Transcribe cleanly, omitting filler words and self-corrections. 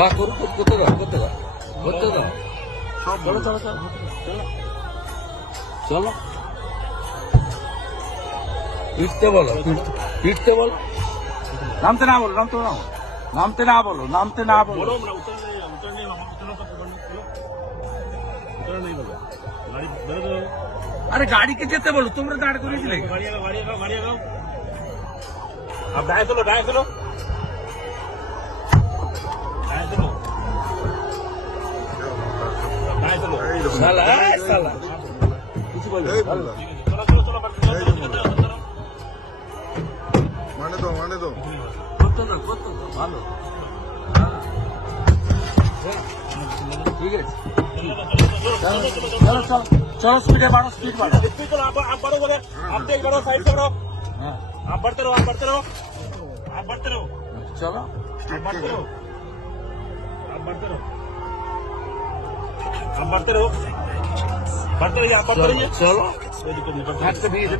বা করো, করতে দাও, করতে দাও, করতে দাও। চলো চলো চলো চলো চলো, পিটতে বলো, পিটতে বলো। নামতে না বলো, নামতে না বলো, নামতে না বলো, নামতে না বলো। अरे गाड़ी के जेते बोलो, तुमने दाड़ को नहीं चलेगी। अब डाय चलो, डाय चलो, डाय चलो, डाय चलो। साला साला कुछ बोलो। चलो चलो चलो माने दो করতে দাও, করতে দাও, ভালো। ঠিক আছে, চলো চলো চলো, স্পিডে বাড়ো, স্পিড বাড়ো। चलो आप बढ़ो, बोले आप देख बढ़ो, साइड से बढ़ो, হ্যাঁ आप बढ़ते रहो, आप बढ़ते रहो, आप बढ़ते रहो, চলো, आप बढ़ते रहो, आप बढ़ते रहो, आप बढ़ते रहो, बढ़ते रहिए, आप बढ़ते रहिए। চলো कोई दिक्कत नहीं, बढ़ते रहिए। একটা দিয়ে দেবে।